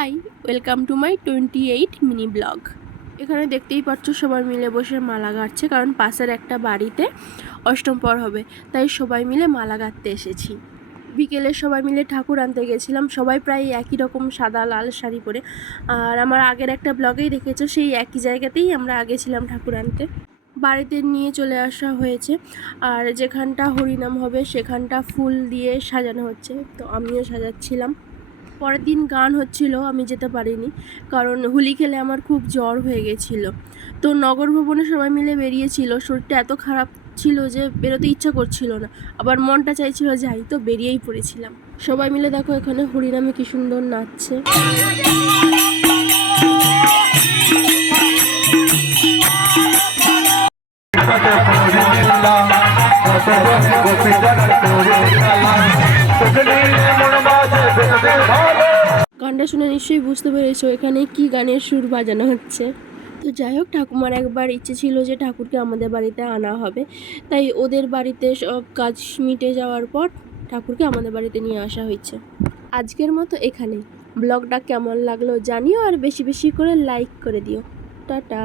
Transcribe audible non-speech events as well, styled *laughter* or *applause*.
Hi, welcome to my twenty eight mini blog. এখানে দেখতেই পাচ্ছ সবাই মিলে বসে মালা গাঁটছে, কারণ পাশের একটা বাড়িতে অষ্টম পর হবে, তাই সবাই মিলে মালা গাঁথতে এসেছি। বিকেলে সবাই মিলে ঠাকুর আনতে গেছিলাম, সবাই প্রায় একই রকম সাদা লাল শাড়ি পরে। আর আমার আগের একটা ব্লগেই দেখেছ, সেই একই জায়গাতেই আমরা আগে ছিলাম ঠাকুর আনতে। বাড়িতে নিয়ে চলে আসা হয়েছে, আর যেখানটা হরিনাম হবে সেখানটা ফুল দিয়ে সাজানো হচ্ছে, তো আমিও সাজাচ্ছিলাম। পরের দিন গান হচ্ছিল, আমি যেতে পারিনি। কারণ হোলি খেলে আমার খুব জ্বর হয়ে গেছিল। তো নগর ভবনে সবাই মিলে বেরিয়েছিল। শরীরটা এত খারাপ ছিল যে বেরোতে ইচ্ছা করছিল না। আবার মনটা চাইছিল, যাই তো, বেরিয়েই পড়েছিলাম। সবাই মিলে দেখো এখানে হরিনামে কি সুন্দর নাচছে। *laughs* গানটা শুনে নিশ্চয়ই বুঝতে পেরেছ এখানে কি গানের সুর বাজানো হচ্ছে। তো যাই হোক, ঠাকুমার একবার ইচ্ছে ছিল যে ঠাকুরকে আমাদের বাড়িতে আনা হবে। তাই ওদের বাড়িতে সব কাজ মিটে যাওয়ার পর ঠাকুরকে আমাদের বাড়িতে নিয়ে আসা হয়েছে। আজকের মতো এখানে ব্লগটা কেমন লাগল জানিও আর বেশি বেশি করে লাইক করে দিও। টাটা।